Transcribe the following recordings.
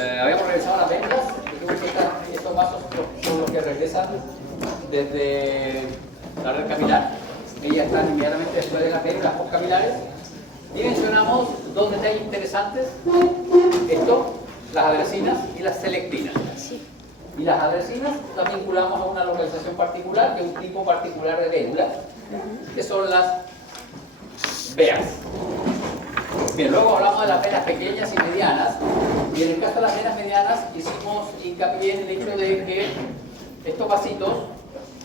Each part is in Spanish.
habíamos regresado a las ventas. Estos vasos son los que regresan desde la red capilar. Ellas están inmediatamente después de las venas, las postcapilares. Y mencionamos dos detalles interesantes. Esto, las adresinas y las selectinas. Y las adresinas las vinculamos a una localización particular, de un tipo particular de vénula, que son las veas. Bien, luego hablamos de las venas pequeñas y medianas, y en el caso de las venas medianas hicimos hincapié en el hecho de que estos vasitos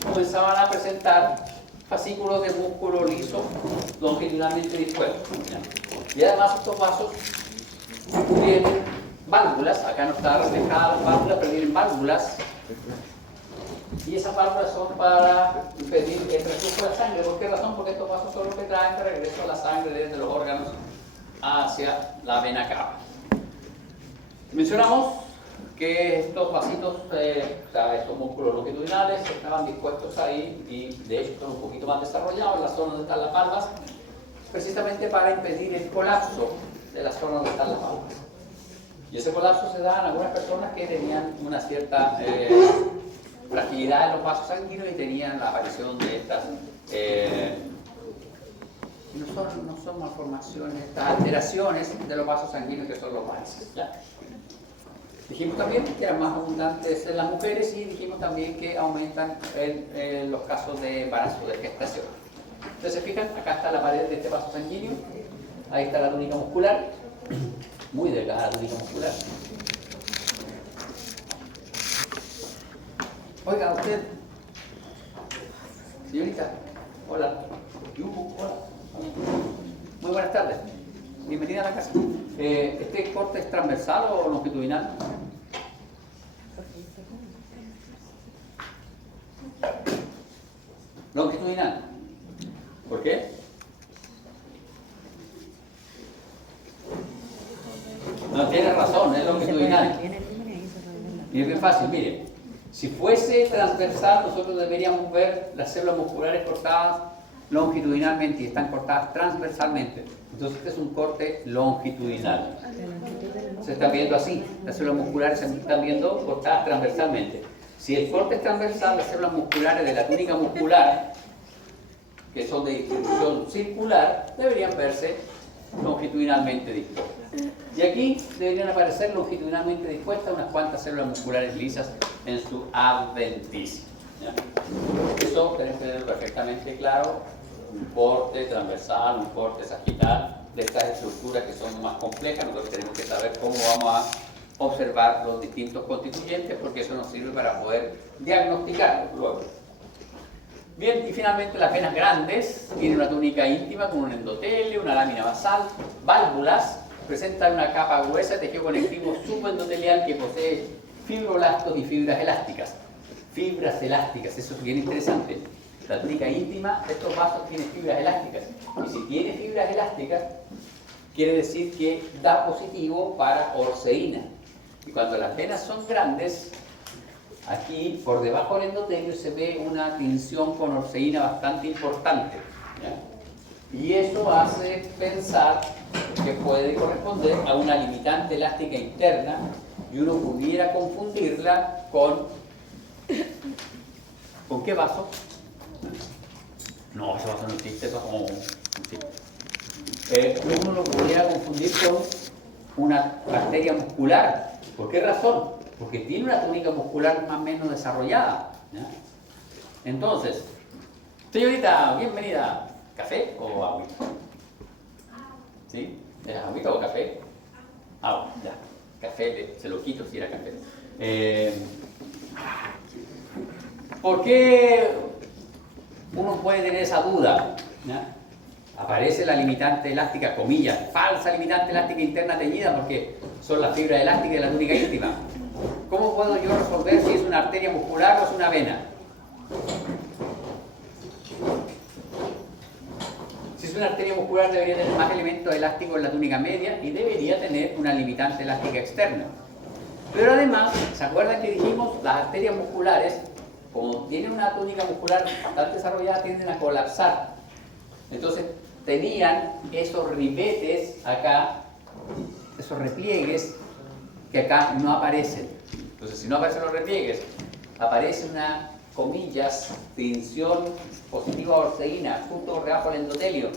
comenzaban a presentar fascículos de músculo liso longitudinalmente dispuestos. Y además estos vasos tienen válvulas, acá no está reflejada las válvulas, pero tienen válvulas, y esas válvulas son para impedir el reflujo de la sangre. ¿Por qué razón? Porque estos vasos son los que traen de regreso la sangre desde los órganos hacia la vena cava. Mencionamos que estos vasitos, estos músculos longitudinales estaban dispuestos ahí, y de hecho están un poquito más desarrollados en la zona donde están las valvas, precisamente para impedir el colapso de la zona donde están las valvas. Y ese colapso se da en algunas personas que tenían una cierta fragilidad en los vasos sanguíneos y tenían la aparición de estas, no son malformaciones, estas alteraciones de los vasos sanguíneos que son los varices. Dijimos también que eran más abundantes en las mujeres, y dijimos también que aumentan en los casos de embarazo, de gestación. Entonces, se fijan, acá está la pared de este vaso sanguíneo, ahí está la túnica muscular, muy delgada la túnica muscular. Oiga, usted, señorita, hola, hola, muy buenas tardes, bienvenida a la casa. ¿Este corte es transversal o longitudinal? Longitudinal. ¿Por qué? No tiene razón, es longitudinal. Y es bien fácil, mire. Si fuese transversal, nosotros deberíamos ver las células musculares cortadas longitudinalmente, y están cortadas transversalmente. Entonces este es un corte longitudinal. Se están viendo así, las células musculares se están viendo cortadas transversalmente. Si el corte es transversal, las células musculares de la túnica muscular, que son de distribución circular, deberían verse longitudinalmente dispuestas. Y aquí deberían aparecer longitudinalmente dispuestas unas cuantas células musculares lisas en su adventicia. Eso tenemos que tener perfectamente claro: un corte transversal, un corte sagital, de estas estructuras que son más complejas. Nosotros tenemos que saber cómo vamos a observar los distintos constituyentes, porque eso nos sirve para poder diagnosticarlos luego. Bien, y finalmente las venas grandes tienen una túnica íntima con un endotelio, una lámina basal, válvulas, presentan una capa gruesa de tejido conectivo subendotelial que posee fibroblastos y fibras elásticas. Fibras elásticas, eso es bien interesante. La túnica íntima de estos vasos tiene fibras elásticas, y si tiene fibras elásticas quiere decir que da positivo para orceína. Y cuando las venas son grandes, aquí por debajo del endotelio se ve una tinción con orceína bastante importante, ¿ya? Y eso hace pensar que puede corresponder a una limitante elástica interna, y uno pudiera confundirla ¿con qué vaso? No, ese vaso no existe, eso como uno lo pudiera confundir con una arteria muscular. ¿Por qué razón? Porque tiene una túnica muscular más o menos desarrollada, ¿ya? Entonces, señorita, bienvenida. ¿Café o agua? ¿Sí? ¿Es agüita o café? Agua, ya. Café, se lo quito si era café. ¿Por qué uno puede tener esa duda? ¿Ya? Aparece la limitante elástica, comillas, falsa limitante elástica interna teñida, porque son las fibras elásticas de la túnica íntima. ¿Cómo puedo yo resolver si es una arteria muscular o es una vena? Si es una arteria muscular, debería tener más elementos elásticos en la túnica media y debería tener una limitante elástica externa. Pero además, ¿se acuerdan que dijimos las arterias musculares, como tienen una túnica muscular bastante desarrollada, tienden a colapsar? Entonces tenían esos ribetes acá, esos repliegues que acá no aparecen. Entonces, si no aparecen los repliegues, aparece una, comillas, tinción positiva orceína justo por debajo del endotelio,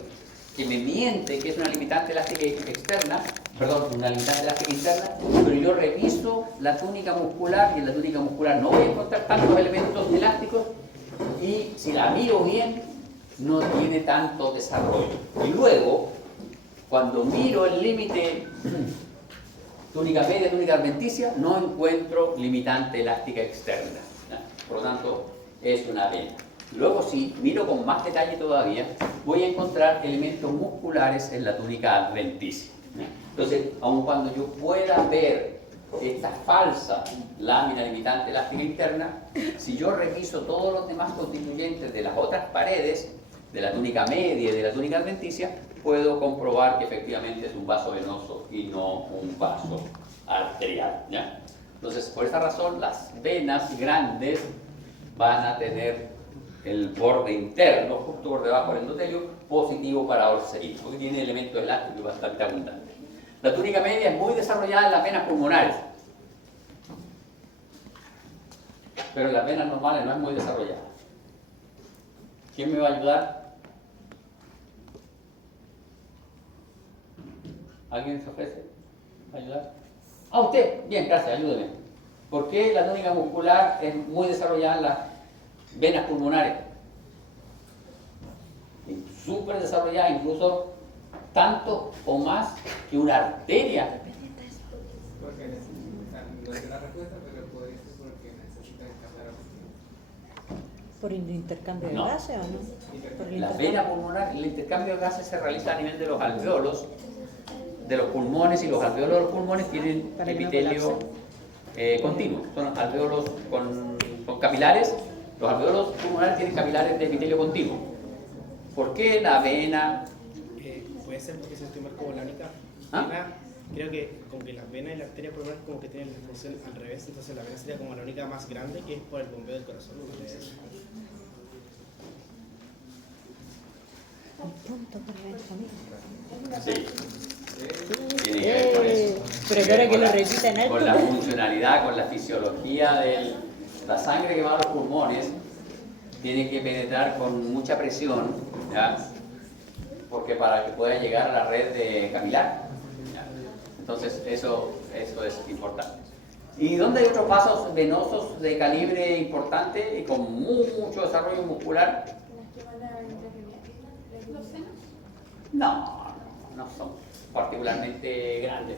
que me miente que es una limitante elástica externa, perdón, una limitante elástica interna, pero yo reviso la túnica muscular y en la túnica muscular no voy a encontrar tantos elementos elásticos y si la miro bien, no tiene tanto desarrollo. Y luego, cuando miro el límite túnica media, túnica adventicia, no encuentro limitante elástica externa. Por lo tanto, es una vena. Luego, si miro con más detalle todavía, voy a encontrar elementos musculares en la túnica adventicia. Entonces, aun cuando yo pueda ver esta falsa lámina limitante elástica interna, si yo reviso todos los demás constituyentes de las otras paredes, de la túnica media y de la túnica adventicia, puedo comprobar que efectivamente es un vaso venoso y no un vaso arterial, ¿ya? Entonces, por esa razón, las venas grandes van a tener el borde interno, justo por debajo del endotelio, positivo para orcerina, porque tiene elementos elásticos bastante abundantes. La túnica media es muy desarrollada en las venas pulmonares, pero en las venas normales no es muy desarrollada. ¿Quién me va a ayudar? ¿Alguien se ofrece a ayudar? Ah, usted. Bien, gracias, ayúdeme. ¿Por qué la túnica muscular es muy desarrollada en las venas pulmonares? Es súper desarrollada, incluso tanto o más que una arteria. Porque necesitan, no es la respuesta, pero podría ser porque necesitan escapar oxígeno. ¿Por el intercambio de No. gases o no? Por el La intercambio- vena pulmonar, el intercambio de gases se realiza a nivel de los alveolos, de los pulmones, y los alveolos de los pulmones tienen Para que no epitelio continuo, son alveolos con capilares. Los alveolos pulmonares tienen capilares de epitelio continuo. ¿Por qué la vena? Puede ser porque se estima como la única ¿Ah? vena, creo que como que las venas y la arteria pulmonar como que tienen la función al revés, entonces la vena sería como la única más grande que es por el bombeo del corazón. Un punto para ver conmigo. Sí. Tiene que ver con eso. Pero Tiene ahora que ver lo con repitan alto. con la funcionalidad, con la fisiología de la sangre que va a los pulmones, tiene que penetrar con mucha presión, ¿ya? Porque para que pueda llegar a la red de capilar, ¿ya? Entonces eso es importante. ¿Y dónde hay otros vasos venosos de calibre importante y con mucho desarrollo muscular? ¿Los senos? No son particularmente grandes.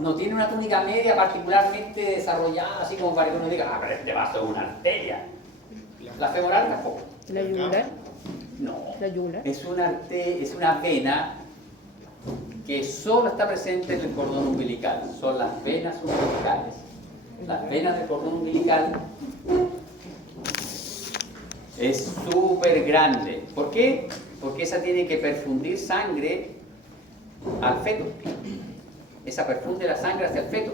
No tiene una túnica media particularmente desarrollada, así como para que uno diga, pero este vaso es una arteria. La femoral tampoco. ¿La yugular? No. ¿La yugular? Es una vena que solo está presente en el cordón umbilical. Son las venas umbilicales. Las venas del cordón umbilical es súper grande. ¿Por qué? Porque esa tiene que perfundir sangre al feto. Esa perfunde la sangre hacia el feto.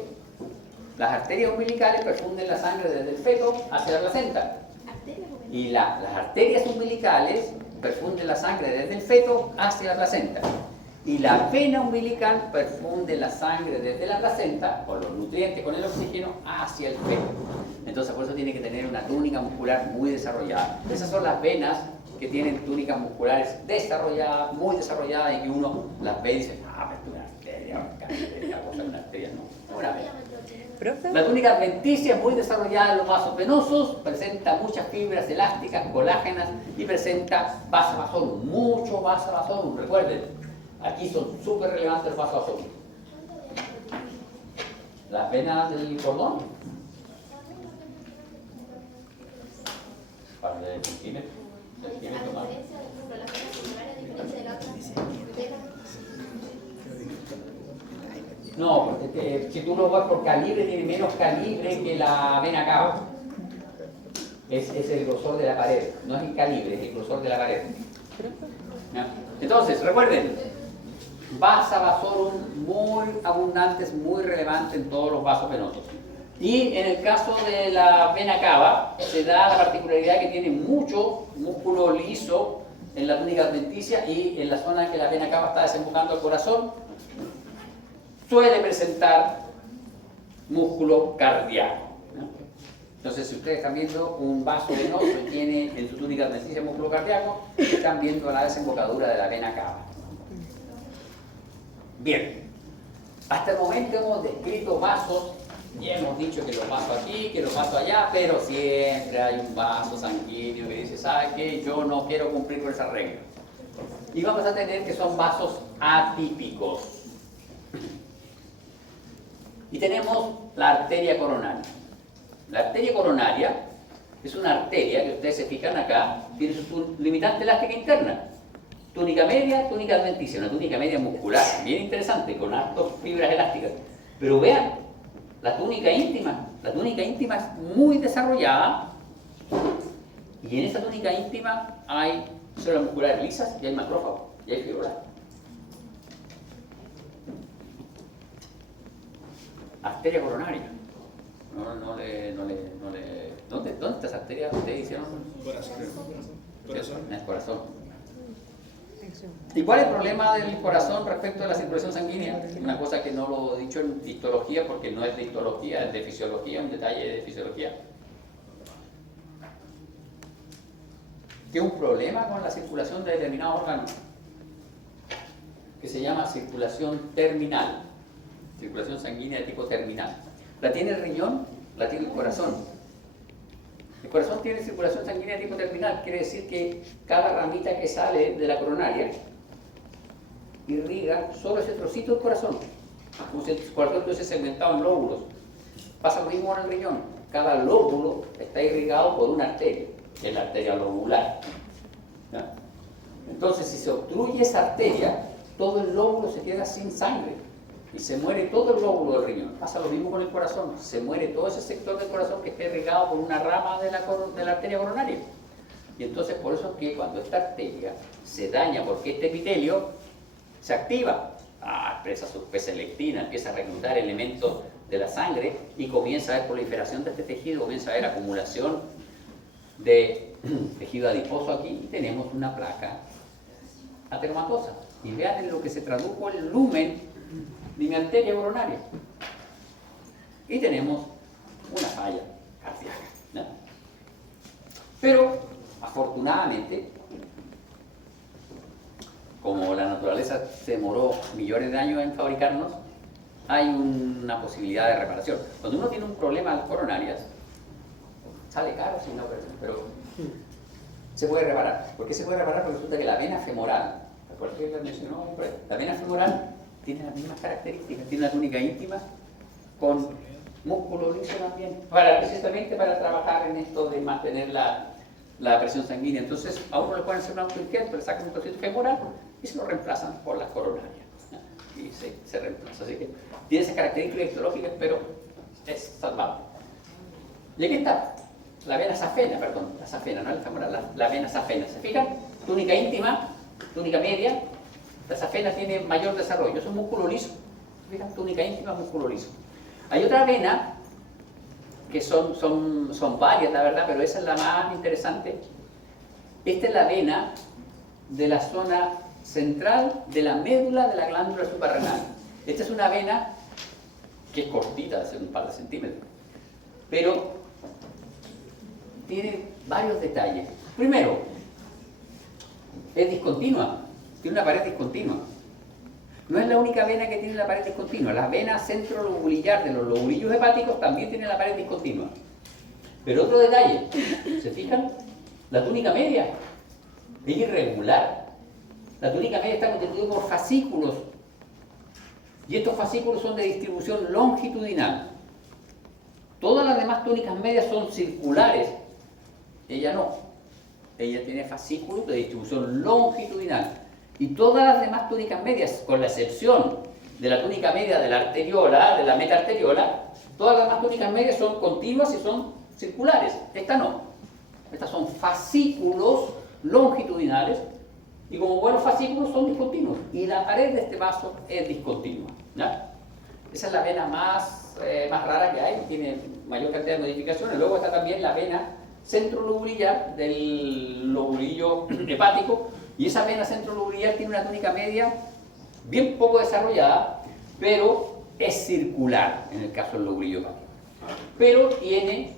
Las arterias umbilicales perfunden la sangre desde el feto hacia la placenta. Y las arterias umbilicales perfunden la sangre desde el feto hacia la placenta. Y la vena umbilical perfunde la sangre desde la placenta, con los nutrientes, con el oxígeno, hacia el feto. Entonces, por eso tiene que tener una túnica muscular muy desarrollada. Esas son las venas que tienen túnicas musculares desarrolladas, muy desarrolladas, y que uno las ve y dice, pero esto es una arteria, cosa es una arteria, no, es una vena. ¿Profe? La túnica adventicia es muy desarrollada en los vasos venosos, presenta muchas fibras elásticas, colágenas, y presenta vasa vasorum, mucho vasa vasorum. Recuerden, aquí son súper relevantes los vasos vasorum. Las venas del cordón, parte del centímetro más. No, porque si tú lo vas por calibre, tiene menos calibre que la vena cava. Es el grosor de la pared, no es el calibre, es el grosor de la pared. ¿Ya? Entonces, recuerden, vasa vasorum muy abundantes, muy relevantes en todos los vasos venosos. Y en el caso de la vena cava, se da la particularidad que tiene mucho músculo liso en la túnica adventicia y en la zona en que la vena cava está desembocando al corazón. suele presentar músculo cardíaco, ¿no? Entonces, si ustedes están viendo un vaso venoso y tiene en su túnica adventicia músculo cardíaco, están viendo la desembocadura de la vena cava. Bien, hasta el momento hemos descrito vasos y hemos dicho que los vasos aquí, que los vasos allá, pero siempre hay un vaso sanguíneo que dice, ¿sabe qué? Yo no quiero cumplir con esa regla. Y vamos a tener que son vasos atípicos. Y tenemos la arteria coronaria. La arteria coronaria es una arteria que ustedes se fijan acá, tiene su limitante elástica interna. Túnica media, túnica adventicia, una túnica media muscular, bien interesante, con hartas fibras elásticas. Pero vean, la túnica íntima es muy desarrollada y en esa túnica íntima hay células musculares lisas y hay macrófagos y hay fibroblastos. Arteria coronaria. ¿Dónde está esa arteria? ¿Ustedes hicieron? Corazón. En el corazón. ¿Y cuál es el problema del corazón respecto a la circulación sanguínea? Una cosa que no lo he dicho en histología porque no es de histología, es de fisiología, un detalle de fisiología. Que un problema con la circulación de determinados órganos que se llama circulación terminal, circulación sanguínea de tipo terminal. La tiene el riñón, la tiene el corazón. El corazón tiene circulación sanguínea de tipo terminal, quiere decir que cada ramita que sale de la coronaria irriga solo ese trocito del corazón. Como si el corazón estuviese segmentado en lóbulos. Pasa lo mismo en el riñón. Cada lóbulo está irrigado por una arteria, que es la arteria lobular. ¿Ya? Entonces, si se obstruye esa arteria, todo el lóbulo se queda sin sangre y se muere todo el lóbulo del riñón. Pasa lo mismo con el corazón, se muere todo ese sector del corazón que está irrigado por una rama de la arteria coronaria. Y entonces por eso es que cuando esta arteria se daña porque este epitelio se activa, expresa su P-selectina, empieza a reclutar elementos de la sangre y comienza a haber proliferación de este tejido, comienza a haber acumulación de tejido adiposo aquí y tenemos una placa ateromatosa. Y vean en lo que se tradujo el lumen de mi arteria coronaria. Y tenemos una falla cardíaca, ¿no? Pero, afortunadamente, como la naturaleza se demoró millones de años en fabricarnos, hay una posibilidad de reparación. Cuando uno tiene un problema de coronarias, sale caro sin una operación, pero se puede reparar. ¿Por qué se puede reparar? Porque resulta que la vena femoral, ¿recuerdan que les mencionó? La vena femoral tiene las mismas características, tiene una túnica íntima con músculo liso también, precisamente para trabajar en esto de mantener la presión sanguínea. Entonces a uno le pueden hacer un autoinjerto, le sacan un trocito femoral y se lo reemplazan por las coronarias, ¿no? Y se reemplaza. Así que tiene esas características histológicas, pero es salvable. Y aquí está la vena safena, perdón, la safena, no la femoral, la vena safena. ¿Se fijan? Túnica íntima, túnica media. La safena tiene mayor desarrollo, es un músculo liso. Fíjate, túnica íntima, músculo liso. Hay otra vena, que son varias, la verdad, pero esa es la más interesante. Esta es la vena de la zona central de la médula de la glándula suprarrenal. Esta es una vena que es cortita, de un par de centímetros, pero tiene varios detalles. Primero, es discontinua. Tiene una pared discontinua. No es la única vena que tiene la pared discontinua. La vena centrolobulillar de los lobulillos hepáticos también tiene la pared discontinua. Pero otro detalle, ¿se fijan? La túnica media es irregular. La túnica media está constituida por fascículos. Y estos fascículos son de distribución longitudinal. Todas las demás túnicas medias son circulares. Ella no. Ella tiene fascículos de distribución longitudinal. Y todas las demás túnicas medias, con la excepción de la túnica media de la arteriola, de la metaarteriola, todas las demás túnicas medias son continuas y son circulares. Esta no. Estas son fascículos longitudinales y como buenos fascículos son discontinuos. Y la pared de este vaso es discontinua, ¿ya? Esa es la vena más rara que hay, tiene mayor cantidad de modificaciones. Luego está también la vena centrolobulillar del lobulillo hepático. Y esa vena centrolobulillar tiene una túnica media bien poco desarrollada, pero es circular en el caso del lobo idiopático, pero tiene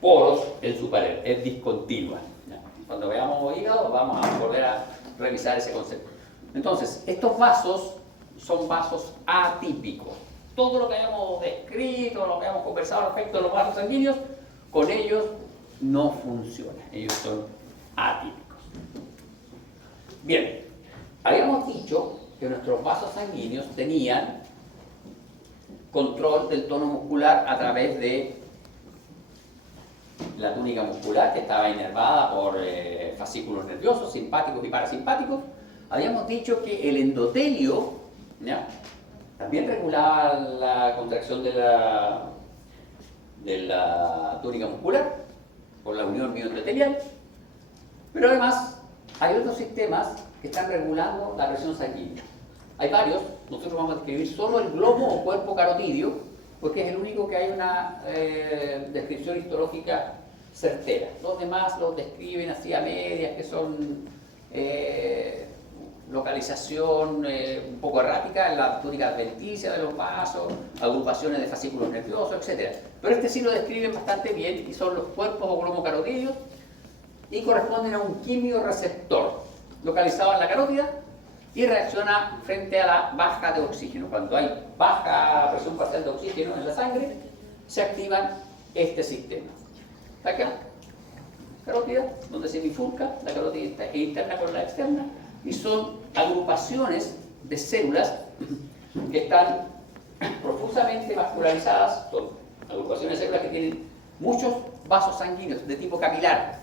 poros en su pared, es discontinua. ¿Ya? Cuando veamos hígado vamos a volver a revisar ese concepto. Entonces, estos vasos son vasos atípicos. Todo lo que hayamos descrito, lo que hayamos conversado respecto a los vasos sanguíneos, con ellos no funciona. Ellos son atípicos. Bien, habíamos dicho que nuestros vasos sanguíneos tenían control del tono muscular a través de la túnica muscular, que estaba inervada por fascículos nerviosos, simpáticos y parasimpáticos. Habíamos dicho que el endotelio, ¿ya?, también regulaba la contracción de la túnica muscular por la unión mioendotelial, pero además hay otros sistemas que están regulando la presión sanguínea. Hay varios, nosotros vamos a describir solo el globo o cuerpo carotidio, porque es el único que hay una descripción histológica certera. Los demás los describen así a medias, que son localización un poco errática en la túnica adventicia de los vasos, agrupaciones de fascículos nerviosos, etc. Pero este sí lo describen bastante bien y son los cuerpos o globos carotidios y corresponden a un quimioreceptor localizado en la carótida y reacciona frente a la baja de oxígeno. Cuando hay baja presión parcial de oxígeno en la sangre, se activa este sistema. Acá, carótida, donde se bifurca, la carótida está interna con la externa, y son agrupaciones de células que están profusamente vascularizadas, son agrupaciones de células que tienen muchos vasos sanguíneos de tipo capilar.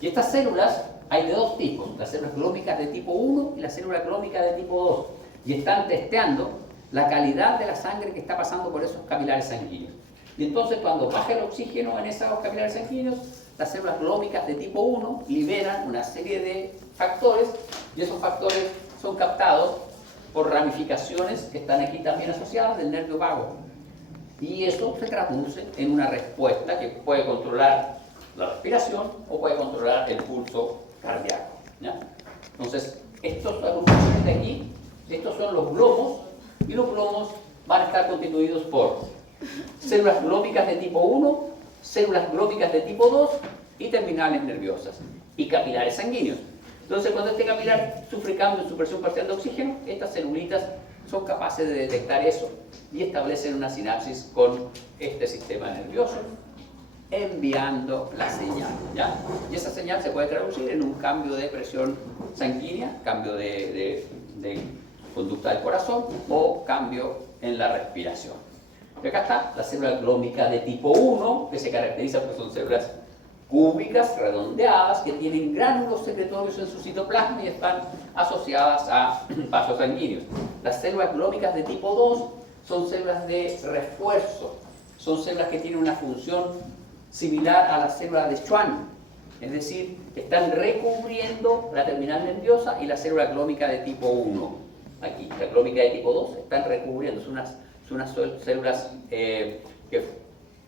Y estas células hay de dos tipos, las células glómicas de tipo 1 y las células glómicas de tipo 2, y están testeando la calidad de la sangre que está pasando por esos capilares sanguíneos. Y entonces cuando baja el oxígeno en esos capilares sanguíneos, las células glómicas de tipo 1 liberan una serie de factores, y esos factores son captados por ramificaciones que están aquí también asociadas del nervio vago. Y eso se traduce en una respuesta que puede controlar la respiración o puede controlar el pulso cardíaco, ¿ya? Entonces, estas agrupaciones de aquí, estos son los globos, y los globos van a estar constituidos por células glómicas de tipo 1, células glómicas de tipo 2 y terminales nerviosas y capilares sanguíneos. Entonces, cuando este capilar sufre cambio en su presión parcial de oxígeno, estas celulitas son capaces de detectar eso y establecen una sinapsis con este sistema nervioso, enviando la señal, ¿ya? Y esa señal se puede traducir en un cambio de presión sanguínea, cambio de conducta del corazón o cambio en la respiración. Y acá está la célula glómica de tipo 1, que se caracteriza porque son células cúbicas, redondeadas, que tienen gránulos secretorios en su citoplasma y están asociadas a vasos sanguíneos. Las células glómicas de tipo 2 son células de refuerzo, son células que tienen una función similar a las células de Schwann, es decir, están recubriendo la terminal nerviosa y la célula glómica de tipo 1. Aquí, la glómica de tipo 2 están recubriendo, son unas células que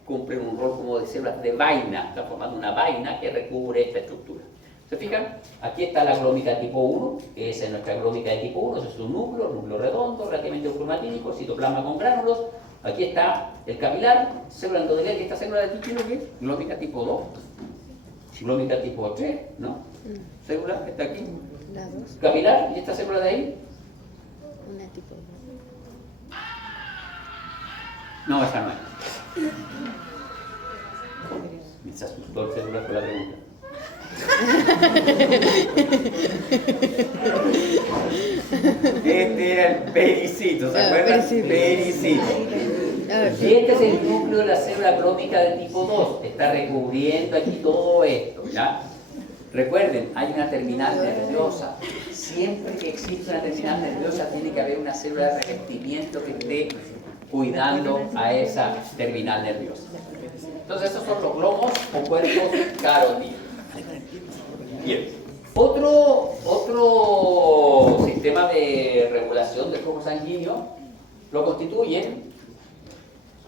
cumplen un rol como de células de vaina, están formando una vaina que recubre esta estructura. ¿Se fijan? Aquí está la glómica tipo 1, que esa es nuestra glómica de tipo 1, ese es un núcleo redondo, relativamente eucromatínico, citoplasma con gránulos. Aquí está el capilar, célula endotelial, y esta célula de tipo ¿qué es? Glómica tipo 2, glómica tipo 3, ¿no? Célula que está aquí, La 2, capilar, y esta célula de ahí. una tipo 2. No, esa no es. Me se asustó el celular con la pregunta. Este era el pericito, ¿se acuerdan? Pericito. Y este es el núcleo de la célula glómica de tipo 2. Está recubriendo aquí todo esto, ¿ya? Recuerden, hay una terminal nerviosa. Siempre que existe una terminal nerviosa tiene que haber una célula de revestimiento que esté cuidando a esa terminal nerviosa. Entonces, estos son los globos o cuerpos carotidos. Bien. Otro sistema de regulación del flujo sanguíneo lo constituyen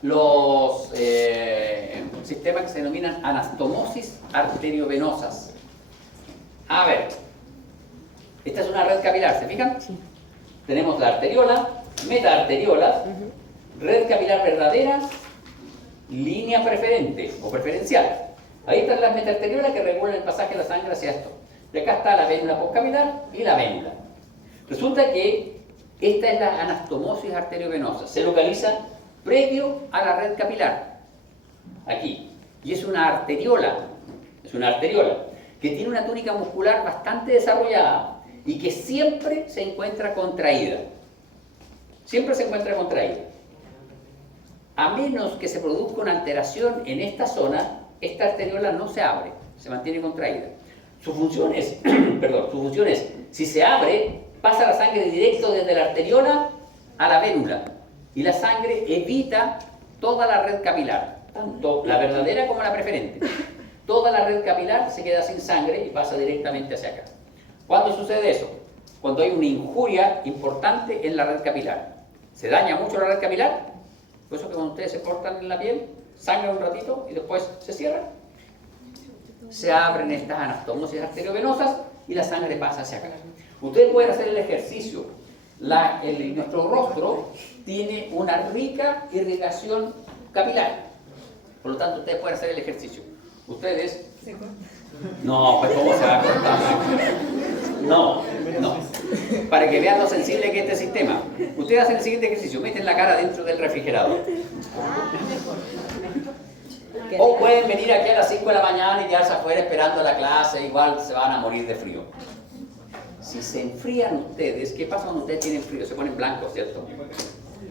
los sistemas que se denominan anastomosis arteriovenosas. A ver, esta es una red capilar, ¿se fijan? Sí. Tenemos la arteriola, metaarteriolas, red capilar verdadera, línea preferente o preferencial. Ahí están las metarteriolas que regulan el pasaje de la sangre hacia esto. Y acá está la vénula postcapilar y la vénula. Resulta que esta es la anastomosis arteriovenosa. Se localiza previo a la red capilar. Aquí. Y es una arteriola. Es una arteriola que tiene una túnica muscular bastante desarrollada y que siempre se encuentra contraída. Siempre se encuentra contraída. A menos que se produzca una alteración en esta zona, esta arteriola no se abre, se mantiene contraída. Su función es, perdón, su función es, si se abre, pasa la sangre directo desde la arteriola a la vénula y la sangre evita toda la red capilar, tanto la verdadera como la preferente. Toda la red capilar se queda sin sangre y pasa directamente hacia acá. ¿Cuándo sucede eso? Cuando hay una injuria importante en la red capilar. ¿Se daña mucho la red capilar? Por eso que cuando ustedes se cortan en la piel, sangran un ratito y después se cierran. Se abren estas anastomosis arteriovenosas y la sangre pasa hacia acá. Ustedes pueden hacer el ejercicio. Nuestro rostro tiene una rica irrigación capilar. Por lo tanto, ustedes pueden hacer el ejercicio. Ustedes... No, pues ¿cómo se va a cortar? No. Para que vean lo sensible que es este sistema. Ustedes hacen el siguiente ejercicio. Meten la cara dentro del refrigerador. O pueden venir aquí a las 5 de la mañana y quedarse afuera esperando la clase. Igual se van a morir de frío. Si se enfrían ustedes, ¿qué pasa cuando ustedes tienen frío? Se ponen blancos, ¿cierto?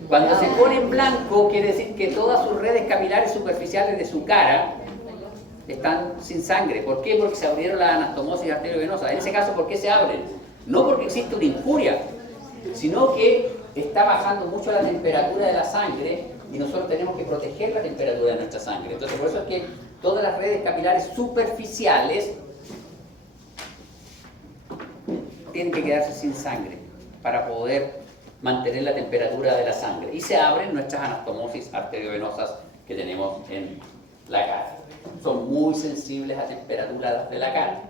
Cuando se ponen blanco, quiere decir que todas sus redes capilares superficiales de su cara están sin sangre. ¿Por qué? Porque se abrieron las anastomosis arteriovenosas. En ese caso, ¿por qué se abren? No porque existe una injuria, sino que está bajando mucho la temperatura de la sangre y nosotros tenemos que proteger la temperatura de nuestra sangre. Entonces, por eso es que todas las redes capilares superficiales tienen que quedarse sin sangre para poder mantener la temperatura de la sangre. Y se abren nuestras anastomosis arteriovenosas que tenemos en la cara. Son muy sensibles a temperatura de la cara.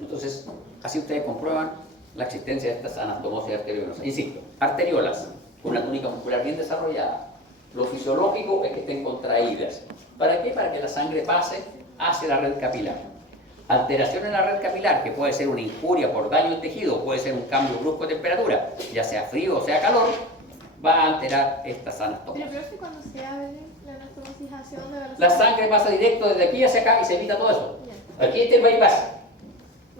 Entonces, así ustedes comprueban la existencia de estas anastomosis arteriovenosas. Insisto, arteriolas con una túnica muscular bien desarrollada. Lo fisiológico es que estén contraídas. ¿Para qué? Para que la sangre pase hacia la red capilar. Alteración en la red capilar, que puede ser una injuria por daño del tejido, puede ser un cambio brusco de temperatura, ya sea frío o sea calor, va a alterar estas anastomosis. Pero profe, cuando se abre la anastomosis, ¿hacia dónde va La sangre pasa directo desde aquí hacia acá y se evita todo eso. Ya. Aquí este bypass.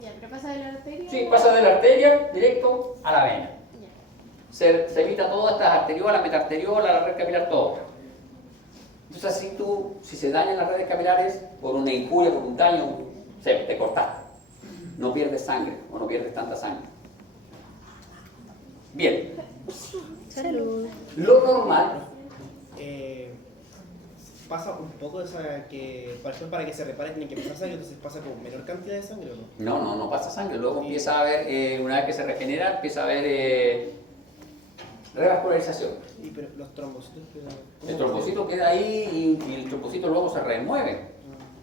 Ya, pero pasa de la arteria. Sí, pasa de la arteria directo a la vena. Ya. Se evita todas estas arteriolas, metarteriolas, la red capilar, todo. Entonces así si se dañan las redes capilares por una injuria, por un daño, te cortaste. No pierdes sangre o no pierdes tanta sangre. Bien. Salud. Lo normal, Pasa un poco de esa que, por ejemplo, para que se repare tiene que pasar sangre, entonces pasa con menor cantidad de sangre, ¿o no? no pasa sangre. Luego empieza a haber, una vez que se regenera, empieza a haber revascularización. Sí, pero los trombocitos quedan... El trombocito queda ahí y el trombocito luego se remueve.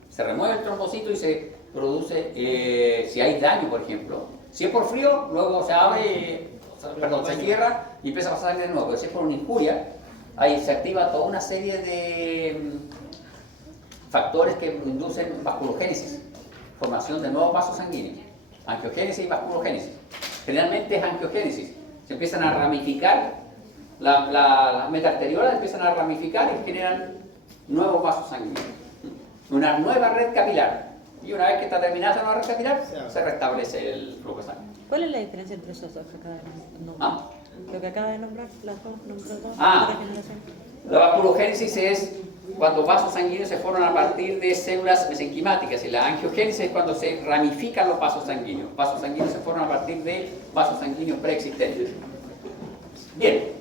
Se remueve el trombocito y se produce, si hay daño, por ejemplo. Si es por frío, luego se abre, se cierra y empieza a pasar sangre de nuevo. Pero si es por una injuria, ahí se activa toda una serie de factores que inducen vasculogénesis, formación de nuevos vasos sanguíneos, angiogénesis y vasculogénesis. Generalmente es angiogénesis. Se empiezan a ramificar, las metarteriolas empiezan a ramificar y generan nuevos vasos sanguíneos. Una nueva red capilar. Y una vez que está terminada esa nueva red capilar, se restablece el flujo de sangre. ¿Cuál es la diferencia entre esos dos que acaba de nombrar? Lo que acaba de nombrar, las dos, nombró dos, regeneración. La vasculogénesis es cuando vasos sanguíneos se forman a partir de células mesenquimáticas y la angiogénesis es cuando se ramifican los vasos sanguíneos. Vasos sanguíneos se forman a partir de vasos sanguíneos preexistentes. Bien,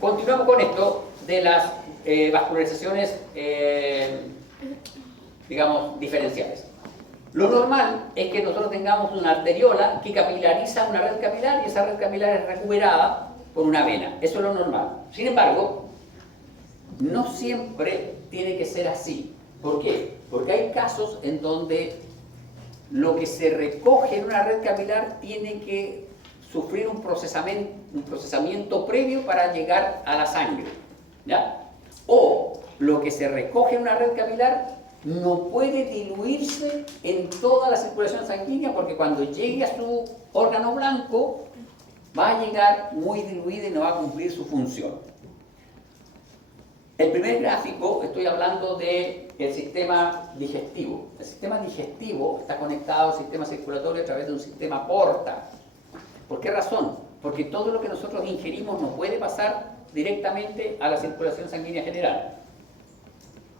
continuamos con esto de las vascularizaciones, digamos, diferenciales. Lo normal es que nosotros tengamos una arteriola que capilariza una red capilar y esa red capilar es recuperada por una vena. Eso es lo normal. Sin embargo, no siempre tiene que ser así. ¿Por qué? Porque hay casos en donde lo que se recoge en una red capilar tiene que sufrir un procesamiento previo para llegar a la sangre, ¿ya? O lo que se recoge en una red capilar no puede diluirse en toda la circulación sanguínea porque cuando llegue a su órgano blanco va a llegar muy diluida y no va a cumplir su función. El primer gráfico, estoy hablando del sistema digestivo. El sistema digestivo está conectado al sistema circulatorio a través de un sistema porta. ¿Por qué razón? Porque todo lo que nosotros ingerimos no puede pasar directamente a la circulación sanguínea general.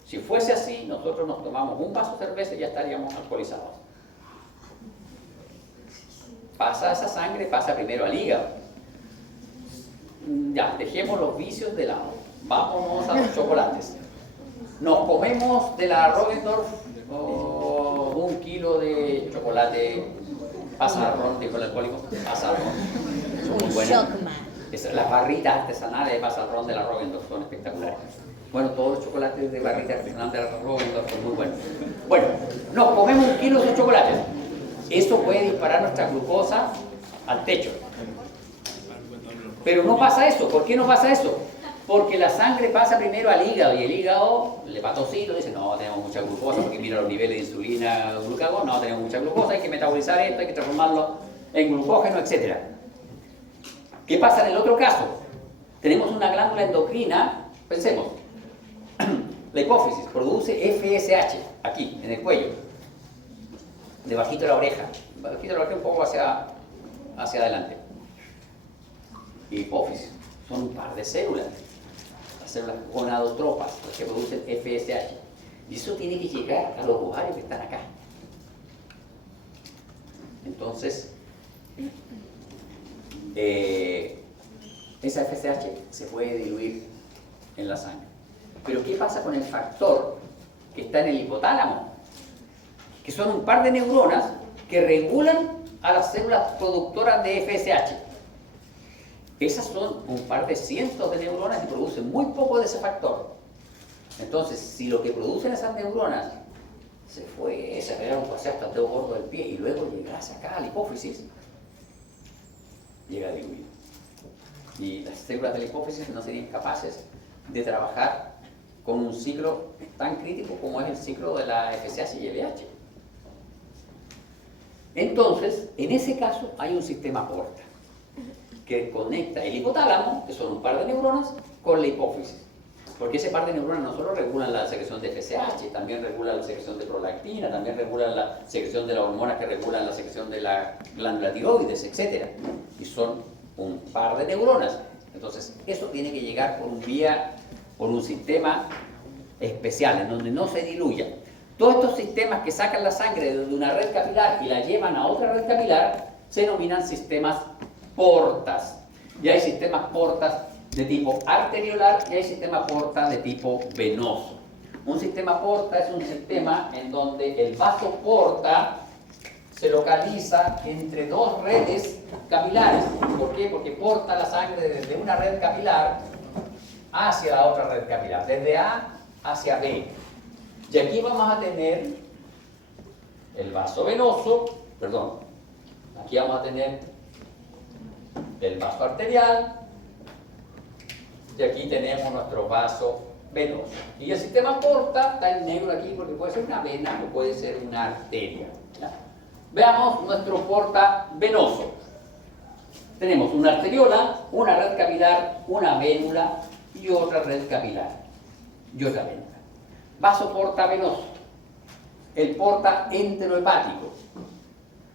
Si fuese así, nosotros nos tomamos un vaso de cerveza y ya estaríamos alcoholizados. Pasa esa sangre, pasa primero al hígado. Ya, dejemos los vicios de lado. Vámonos a los chocolates. Nos comemos de la Roggendorf 1 kilo de chocolate pasarrón, dijo el alcohólico, pasarrón. Son muy buenas. Las barritas artesanales de pasarrón de la Roggendorf son espectaculares. Bueno, todos los chocolates de barrita artesanal de la Roggendorf son muy buenos. Bueno, nos comemos 1 kilo de chocolates. Eso puede disparar nuestra glucosa al techo. Pero no pasa eso. ¿Por qué no pasa eso? Porque la sangre pasa primero al hígado y el hígado, el hepatocito, dice, no, tenemos mucha glucosa, porque mira los niveles de insulina, glucagón, no, tenemos mucha glucosa, hay que metabolizar esto, hay que transformarlo en glucógeno, etc. ¿Qué pasa en el otro caso? Tenemos una glándula endocrina, pensemos, la hipófisis produce FSH, aquí, en el cuello, debajito de la oreja, un poco hacia adelante. Hipófisis, son un par de células. Células gonadotropas, las que producen FSH. Y eso tiene que llegar a los ovarios que están acá. Entonces, esa FSH se puede diluir en la sangre. Pero ¿qué pasa con el factor que está en el hipotálamo? Que son un par de neuronas que regulan a las células productoras de FSH. Esas son un par de cientos de neuronas y producen muy poco de ese factor. Entonces, si lo que producen esas neuronas se agregaron hasta el dedo gordo del pie y luego llegase acá a la hipófisis, llega a diluir. Y las células de la hipófisis no serían capaces de trabajar con un ciclo tan crítico como es el ciclo de la FSH y LH. Entonces, en ese caso hay un sistema porta que conecta el hipotálamo, que son un par de neuronas, con la hipófisis. Porque ese par de neuronas no solo regulan la secreción de FSH, también regulan la secreción de prolactina, también regulan la secreción de las hormonas que regulan la secreción de la glándula tiroides, etc. Y son un par de neuronas. Entonces, eso tiene que llegar por un sistema especial, en donde no se diluya. Todos estos sistemas que sacan la sangre de una red capilar y la llevan a otra red capilar, se denominan sistemas portas. Y hay sistemas portas de tipo arteriolar y hay sistemas portas de tipo venoso. Un sistema porta es un sistema en donde el vaso porta se localiza entre dos redes capilares. ¿Por qué? Porque porta la sangre desde una red capilar hacia la otra red capilar, desde A hacia B. Y aquí vamos a tener el vaso venoso, aquí vamos a tener el vaso arterial y aquí tenemos nuestro vaso venoso. Y el sistema porta está en negro aquí porque puede ser una vena o puede ser una arteria, ¿ya? Veamos nuestro porta venoso. Tenemos una arteriola, una red capilar, una vénula y otra red capilar y otra vénula. Vaso porta venoso, el porta enterohepático.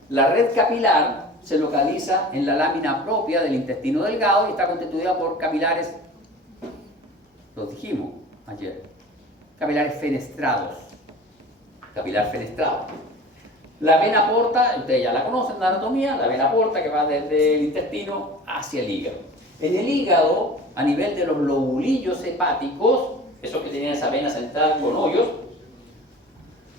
La red capilar se localiza en la lámina propia del intestino delgado y está constituida por capilares, lo dijimos ayer, capilares fenestrados, capilar fenestrado. La vena porta, ustedes ya la conocen, la anatomía, la vena porta que va desde el intestino hacia el hígado. En el hígado, a nivel de los lobulillos hepáticos, esos que tienen esa vena central con hoyos,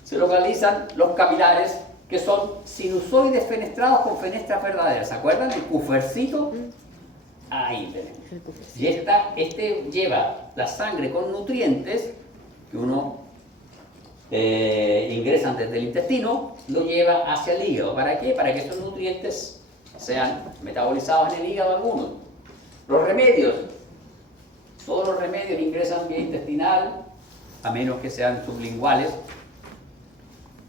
se localizan los capilares que son sinusoides fenestrados con fenestras verdaderas. ¿Se acuerdan? El cufercito. Ahí tenemos. Y este lleva la sangre con nutrientes que uno ingresan desde el intestino, lo lleva hacia el hígado. ¿Para qué? Para que esos nutrientes sean metabolizados en el hígado algunos. Los remedios, todos los remedios ingresan vía intestinal, a menos que sean sublinguales.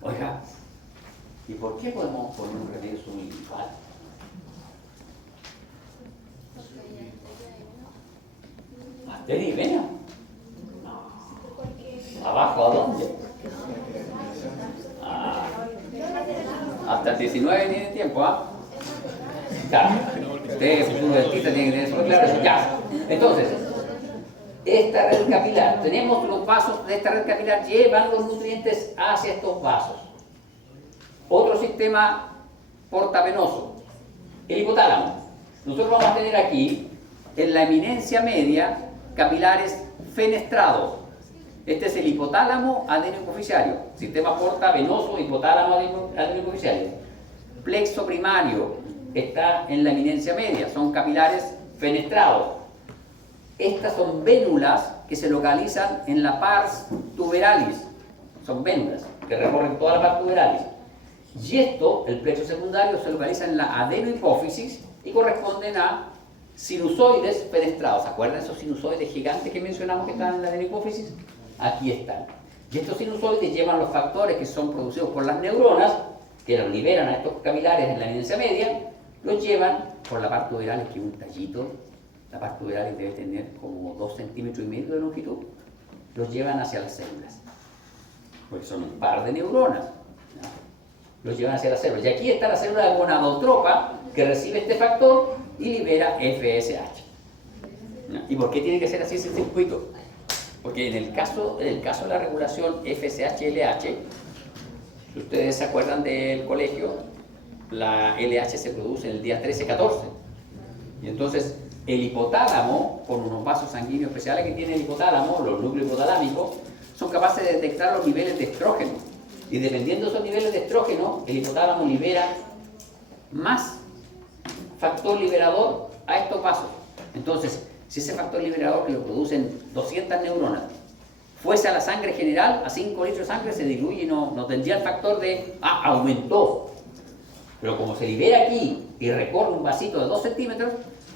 Oiga, ¿y por qué podemos poner un remedio sublingual? ¿Arteria y vena? No. ¿Abajo a dónde? Hasta el 19 tiene tiempo, ¿ah? Claro. Usted, futuro dentista, tiene que tener eso claro. Ya. Entonces, esta red capilar, tenemos los vasos de esta red capilar, llevan los nutrientes hacia estos vasos. Otro sistema portavenoso, el hipotálamo. Nosotros vamos a tener aquí, en la eminencia media, capilares fenestrados. Este es el hipotálamo adenohipoficiario, sistema portavenoso, hipotálamo adenohipoficiario. Plexo primario está en la eminencia media, son capilares fenestrados. Estas son vénulas que se localizan en la pars tuberalis, son vénulas que recorren toda la pars tuberalis. Y esto, el plexo secundario, se localiza en la adenohipófisis y corresponden a sinusoides fenestrados. ¿Se acuerdan esos sinusoides gigantes que mencionamos que están en la adenohipófisis? Aquí están. Y estos sinusoides llevan los factores que son producidos por las neuronas, que los liberan a estos capilares en la eminencia media, los llevan por la parte tuberalis, que es un tallito. La parte tuberalis debe tener como 2,5 centímetros de longitud. Los llevan hacia las células, porque son un par de neuronas, ¿no? Los llevan hacia las células. Y aquí está la célula gonadotropa que recibe este factor y libera FSH. ¿No? ¿Y por qué tiene que ser así ese circuito? Porque en el caso de la regulación FSH-LH, si ustedes se acuerdan del colegio, la LH se produce en el día 13-14. Y entonces el hipotálamo, con unos vasos sanguíneos especiales que tiene el hipotálamo, los núcleos hipotalámicos, son capaces de detectar los niveles de estrógeno. Y dependiendo de esos niveles de estrógeno, el hipotálamo libera más factor liberador a estos vasos. Entonces, si ese factor liberador que lo producen 200 neuronas fuese a la sangre general, a 5 litros de sangre se diluye y no tendría el factor de aumentó. Pero como se libera aquí y recorre un vasito de 2 centímetros,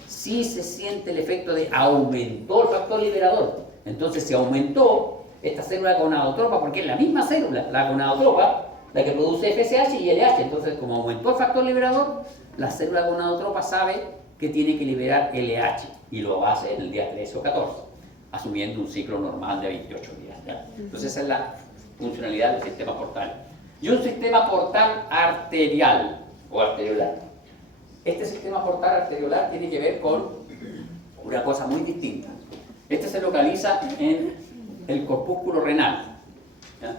sí se siente el efecto de aumentó el factor liberador. Entonces se aumentó esta célula gonadotropa, porque es la misma célula, la gonadotropa, la que produce FSH y LH. Entonces, como aumentó el factor liberador, la célula gonadotropa sabe que tiene que liberar LH y lo hace en el día 13 o 14, asumiendo un ciclo normal de 28 días. ¿Ya? Entonces esa es la funcionalidad del sistema portal. Y un sistema portal arterial o arteriolar. Este sistema portal arteriolar tiene que ver con una cosa muy distinta. Este se localiza en el corpúsculo renal. ¿Ya?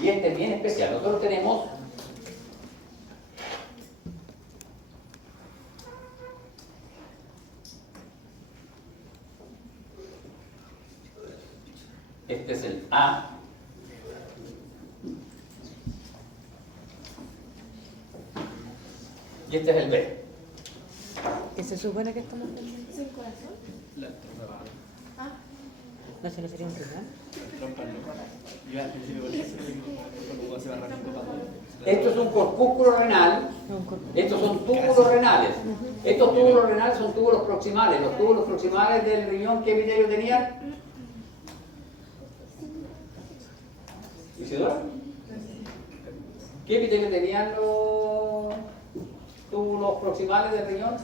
Y este es bien especial. Nosotros tenemos este es el A. Y este es el B. ¿Qué se supone que estamos teniendo? ¿Es el corazón? La trompa baja. Ah, ¿No se le sería un riñón? La trompa no. Yo al principio volví a hacer luego se va rápido para todo. Esto es un corpúsculo renal. Estos son túbulos renales. Estos túbulos renales son túbulos proximales. Los túbulos proximales del riñón, ¿qué epitelio tenían? ¿Isidora? ¿Qué epitelio tenían los túbulos proximales del riñón?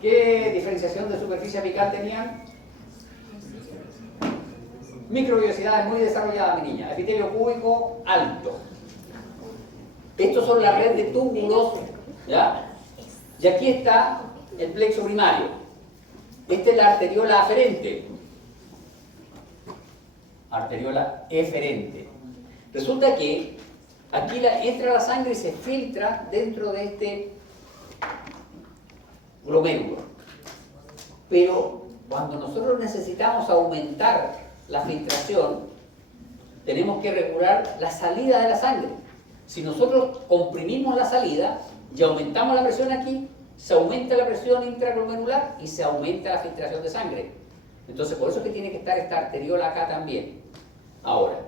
¿Qué diferenciación de superficie apical tenían? Microvellosidades muy desarrolladas, mi niña. Epitelio cúbico alto. Estos son la red de túbulos, ¿ya? Y aquí está el plexo primario. Esta es la arteriola aferente. Arteriola eferente. Resulta que aquí entra la sangre y se filtra dentro de este glomérulo. Pero cuando nosotros necesitamos aumentar la filtración, tenemos que regular la salida de la sangre. Si nosotros comprimimos la salida y aumentamos la presión aquí, se aumenta la presión intraglomerular y se aumenta la filtración de sangre. Entonces, por eso es que tiene que estar esta arteriola acá también. Ahora,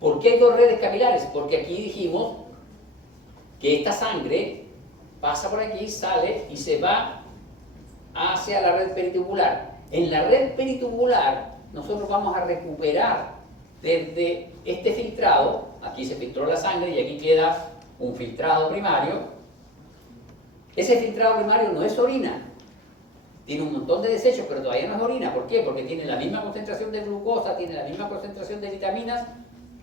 ¿por qué hay dos redes capilares? Porque aquí dijimos que esta sangre pasa por aquí, sale y se va hacia la red peritubular. En la red peritubular nosotros vamos a recuperar desde este filtrado, aquí se filtró la sangre y aquí queda un filtrado primario. Ese filtrado primario no es orina, tiene un montón de desechos, pero todavía no es orina. ¿Por qué? Porque tiene la misma concentración de glucosa, tiene la misma concentración de vitaminas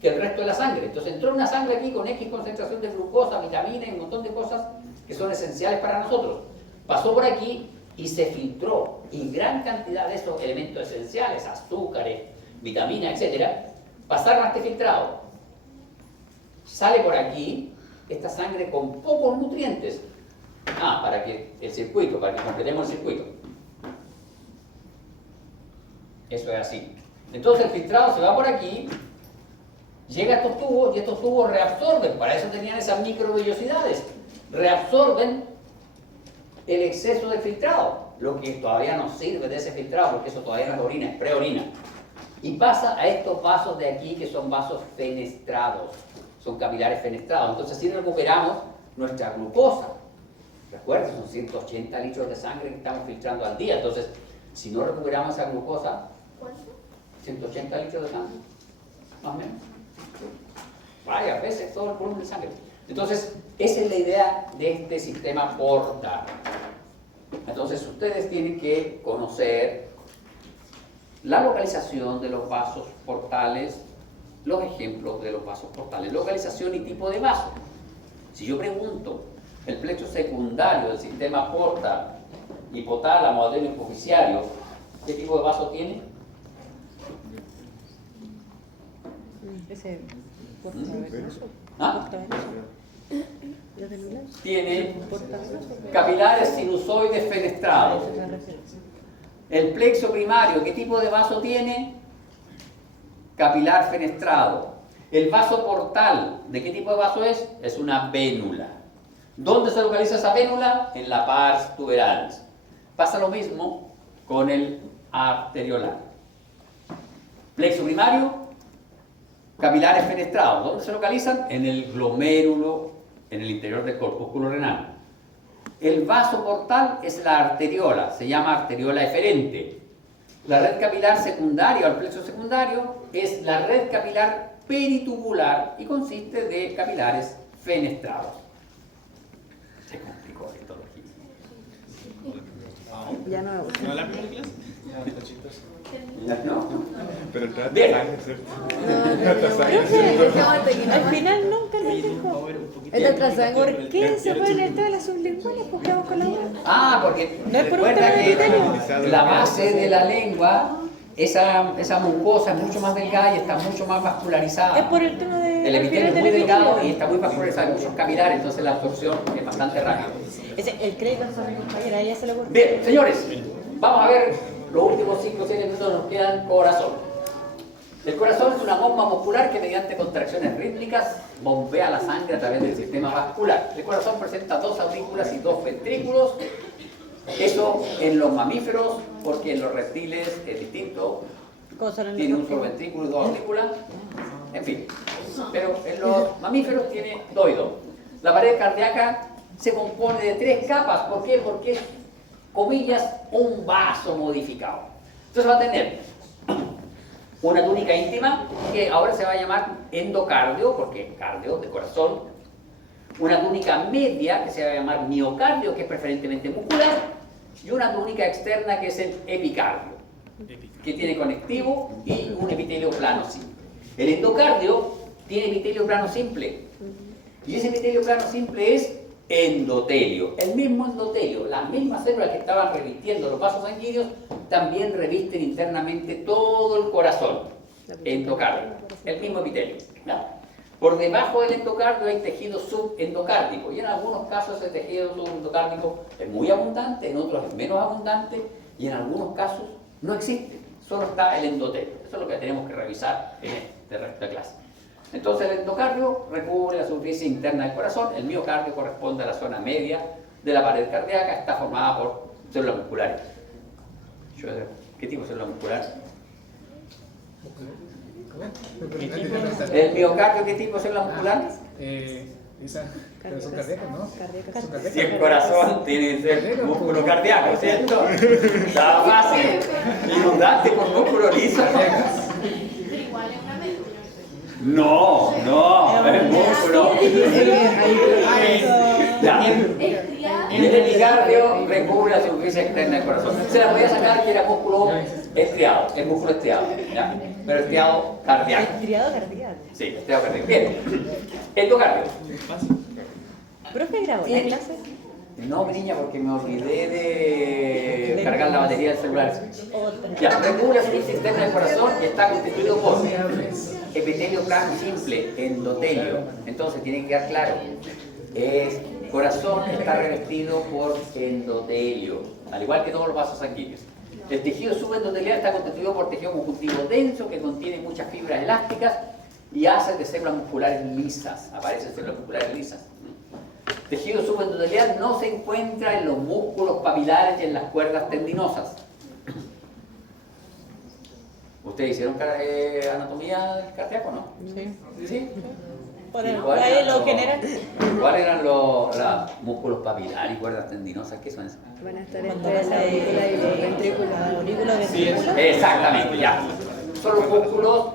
que el resto de la sangre. Entonces entró una sangre aquí con X concentración de glucosa, vitaminas y un montón de cosas que son esenciales para nosotros. Pasó por aquí y se filtró, y gran cantidad de esos elementos esenciales, azúcares, vitaminas, etcétera, pasaron a este filtrado. Sale por aquí esta sangre con pocos nutrientes. Para que el circuito, para que completemos el circuito. Eso es así. Entonces el filtrado se va por aquí, llega a estos tubos y estos tubos reabsorben, para eso tenían esas microvellosidades, reabsorben el exceso de filtrado, lo que todavía no sirve de ese filtrado, porque eso todavía no es orina, es preorina. Y pasa a estos vasos de aquí que son vasos fenestrados, son capilares fenestrados. Entonces si recuperamos nuestra glucosa, recuerden, son 180 litros de sangre que estamos filtrando al día. Entonces, si no recuperamos esa glucosa, ¿Cuánto? 180 litros de sangre, más o menos. Varias veces todo el volumen de sangre. Entonces, esa es la idea de este sistema portal. Entonces, ustedes tienen que conocer la localización de los vasos portales, los ejemplos de los vasos portales, localización y tipo de vaso. Si yo pregunto, el plexo secundario del sistema portal, hipotálamo, adeno hipoficiario, ¿qué tipo de vaso tiene? Ese portavenoso. Portavenoso. ¿Los de Milán? Tiene Portavenoso. capilares sinusoides fenestrados. Esa es la referencia. El plexo primario, ¿qué tipo de vaso tiene? Capilar fenestrado. El vaso portal, ¿de qué tipo de vaso es? Es una vénula. ¿Dónde se localiza esa vénula? En la pars tuberalis. Pasa lo mismo con el arteriolar. Plexo primario, capilares fenestrados. ¿Dónde se localizan? En el glomérulo, en el interior del corpúsculo renal. El vaso portal es la arteriola, se llama arteriola eferente. La red capilar secundaria o el plexo secundario es la red capilar peritubular y consiste de capilares fenestrados. Se complicó esto. Ya no me gusta. ¿No la primera clase? No. Pero trata Bien. sangre, ¿cierto? Al final nunca lo dijo. Vamos a ver un poquito. Es otra saga. ¿Por qué se ponen en todas las sublinguales? Pues quedamos con la boca. Porque No es por un recuerda tema de que criterio. la base de la lengua, esa mucosa es mucho más delgada y está mucho más vascularizada. Es por el tema de. El al epitelio es final muy del delgado epitelio. y está muy vascularizado, hay muchos capilares, entonces la absorción es bastante rápida. El crédito es mi compañera, a ella se le ocurre. Bien, señores, vamos a ver los últimos 5 o 7 minutos nos quedan corazón. El corazón es una bomba muscular que mediante contracciones rítmicas bombea la sangre a través del sistema vascular. El corazón presenta 2 aurículas y 2 ventrículos. Eso en los mamíferos, porque en los reptiles es distinto. Tiene un solo ventrículo y 2 aurículas. En fin, pero en los mamíferos tiene 2 y 2. La pared cardíaca se compone de 3 capas. ¿Por qué? Porque es, comillas, un vaso modificado. Entonces va a tener una túnica íntima, que ahora se va a llamar endocardio, porque cardio, de corazón. Una túnica media, que se va a llamar miocardio, que es preferentemente muscular. Y una túnica externa, que es el epicardio, que tiene conectivo y un epitelio plano simple. El endocardio tiene epitelio plano simple. Y ese epitelio plano simple es endotelio. El mismo endotelio, las mismas células que estaban revistiendo los vasos sanguíneos, también revisten internamente todo el corazón. Endocardio, el mismo epitelio. ¿Ya? Por debajo del endocardio hay tejido subendocárdico, y en algunos casos ese tejido subendocárdico es muy abundante, en otros es menos abundante, y en algunos casos no existe, solo está el endotelio. Eso es lo que tenemos que revisar en este resto de clase. Entonces el endocardio recubre la superficie interna del corazón, el miocardio corresponde a la zona media de la pared cardíaca, está formada por células musculares. ¿Qué tipo de célula muscular? El miocardio, ¿qué tipo de célula muscular? Pero son cardíacos, ¿no? Cardíacas. Son cardíacos. Si el corazón tiene que ser músculo cardíaco, ¿cierto? Está fácil. Inundante con músculo liso. Pero igual es una médula. No, es músculo. Ya. Estriada. Y el epicardio recubre la superficie externa del corazón. Se la podía sacar que era músculo estriado, es músculo estriado, ¿ya? Pero estriado cardíaco. Estriado cardíaco. Sí, estriado cardíaco. Bien. Endocardio. ¿Profe grabó la clase? No, niña, porque me olvidé de cargar la batería del celular. Otra. Ya, recubre la superficie externa del corazón y está constituido por epitelio plano simple, endotelio. Entonces tiene que quedar claro. El corazón está revestido por endotelio, al igual que todos los vasos sanguíneos. El tejido subendotelial está constituido por tejido conjuntivo denso que contiene muchas fibras elásticas y hace de células musculares lisas. Aparecen células musculares lisas. El tejido subendotelial no se encuentra en los músculos papilares y en las cuerdas tendinosas. ¿Ustedes hicieron anatomía cardíaca o no? Sí. ¿Sí? Por ¿Y el cuáles ahí eran lo los- general. ¿Cuáles eran los músculos papilares y cuerdas tendinosas? ¿Qué son esos? Van a estar Cuando entre la hace aurícula y los ventrículos. la aurícula ventrícula. Exactamente, ya. Son los músculos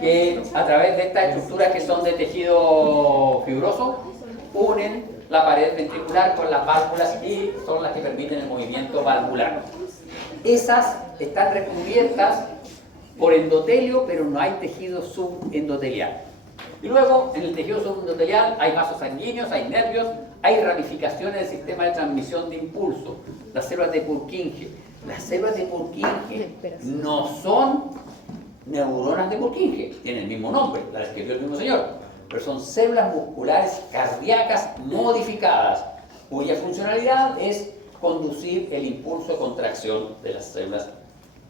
que a través de estas estructuras que son de tejido fibroso unen la pared ventricular con las válvulas y son las que permiten el movimiento valvular. Esas están recubiertas por endotelio, pero no hay tejido subendotelial. Y luego, en el tejido subendotelial hay vasos sanguíneos, hay nervios, hay ramificaciones del sistema de transmisión de impulso, las células de Purkinje. Las células de Purkinje no son neuronas de Purkinje, tienen el mismo nombre, la describió el mismo señor, pero son células musculares cardíacas modificadas, cuya funcionalidad es conducir el impulso de contracción de las células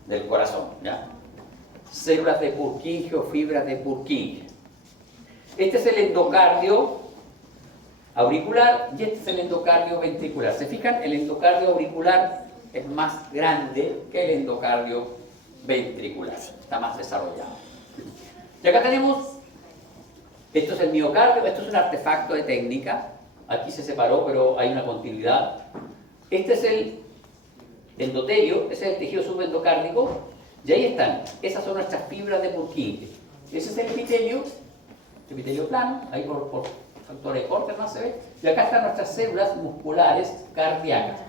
del corazón, ¿ya? Células de Purkinje o fibras de Purkinje. Este es el endocardio auricular y este es el endocardio ventricular. ¿Se fijan? El endocardio auricular es más grande que el endocardio ventricular, está más desarrollado. Y acá tenemos, esto es el miocardio, esto es un artefacto de técnica, aquí se separó pero hay una continuidad. Este es el endotelio, ese es el tejido subendocárdico, y ahí están, esas son nuestras fibras de Purkinje. Ese es el epitelio plano, ahí por factores de Porter no se ve, y acá están nuestras células musculares cardíacas.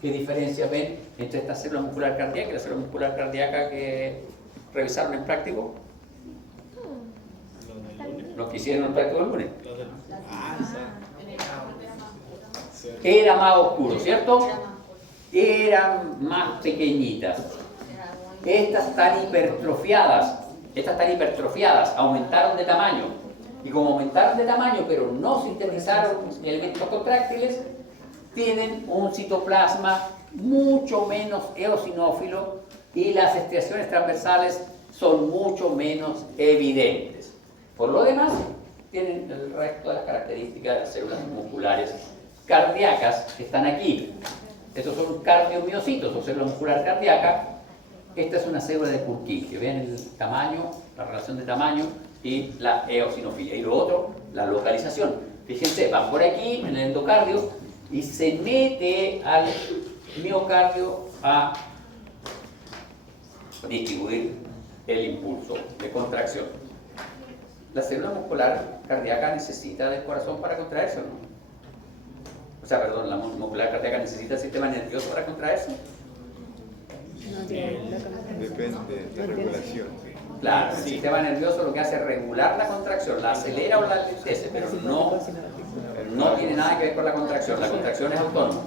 ¿Qué diferencia ven entre esta célula muscular cardíaca y la célula muscular cardíaca que revisaron en práctico? Los que hicieron en práctico el lunes. Era más oscuro, ¿cierto? Eran más pequeñitas. Estas están hipertrofiadas, aumentaron de tamaño. Y como aumentaron de tamaño, pero no sintetizaron elementos contráctiles, tienen un citoplasma mucho menos eosinófilo y las estriaciones transversales son mucho menos evidentes. Por lo demás, tienen el resto de las características de las células musculares cardíacas que están aquí. Estos son cardiomiocitos o célula muscular cardíaca. Esta es una célula de Purkinje. Vean el tamaño, la relación de tamaño y la eosinofilia. Y lo otro, la localización. Fíjense, van por aquí en el endocardio y se mete al miocardio a distribuir el impulso de contracción. La célula muscular cardíaca necesita del corazón para contraerse, ¿no? O sea, perdón, la muscular cardíaca necesita el sistema nervioso para contraerse. No tiene loca. Depende de la regulación. Claro, el sistema nervioso lo que hace es regular la contracción, la acelera o la lentece, pero no tiene nada que ver con la contracción. La contracción es autónoma.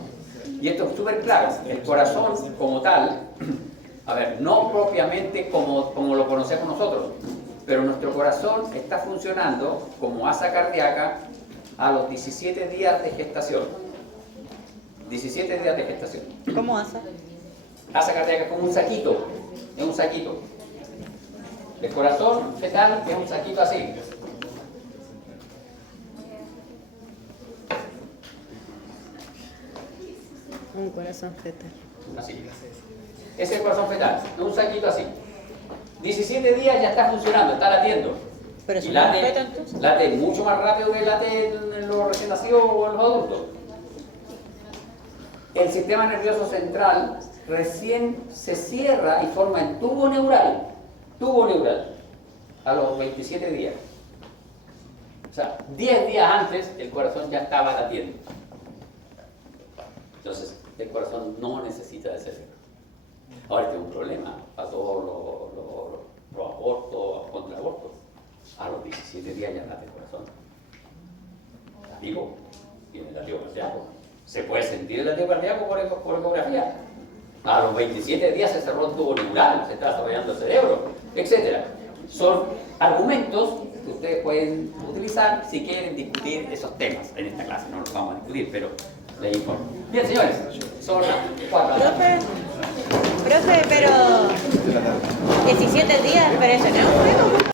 Y esto es súper claro. El corazón como tal, a ver, no propiamente como lo conocemos nosotros, pero nuestro corazón está funcionando como asa cardíaca a los 17 días de gestación. 17 días de gestación. ¿Cómo asa? Asa cardíaca es como un saquito, es un saquito. El corazón fetal es un saquito así. Un corazón fetal. Así. Ese es el corazón fetal, es un saquito así. 17 días ya está funcionando, está latiendo. Pero eso Y no es late, feto, entonces. late mucho más rápido que late en los recién nacidos o en los adultos. El sistema nervioso central recién se cierra y forma el tubo neural a los 27 días. O sea, 10 días antes el corazón ya estaba latiendo. Entonces, el corazón no necesita de cerebro. Ahora tiene un problema para todos los abortos, contra abortos. A los 17 días ya late el corazón. Está vivo, tiene el latido cardíaco. Se puede sentir el latido cardíaco por ecografía. A los 27 días se cerró el tubo neural, se está desarrollando el cerebro, etc. Son argumentos que ustedes pueden utilizar si quieren discutir esos temas en esta clase. No los vamos a discutir, pero les informo. Bien, señores, son las 4 de la tarde. Profe, pero 17 días, pero eso no es un juego.